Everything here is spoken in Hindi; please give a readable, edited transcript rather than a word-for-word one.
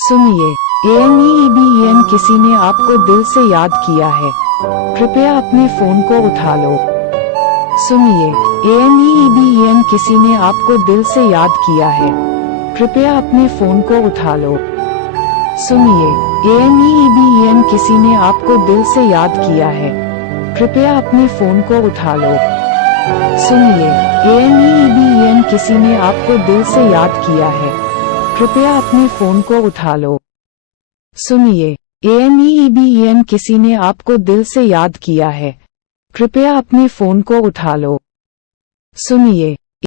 सुनिए, ANEEBEN किसी ने आपको दिल से याद किया है। कृपया अपने फोन को उठा लो। सुनिए, ANEEBEN किसी ने आपको दिल से याद किया है। कृपया अपने फोन को उठा लो। सुनिए, ANEEBEN किसी ने आपको दिल से याद किया है। कृपया अपने फोन को उठा लो। सुनिए, ANEEBEN किसी ने आपको दिल से याद किया है। कृपया अपने फोन को उठा लो। सुनिए, ANEEBEN किसी ने आपको दिल से याद किया है। कृपया अपने फोन को उठा लो। सुनिए, ANEEBEN किसी ने आपको दिल से याद किया है। कृपया अपने फोन को उठा लो। सुनिए, ANEEBEN किसी ने आपको दिल से याद किया है। कृपया अपने फोन को उठा लो। ANEEBEN किसी ने आपको दिल से याद किया है। कृपया अपने फोन को उठा लो। सुनिए,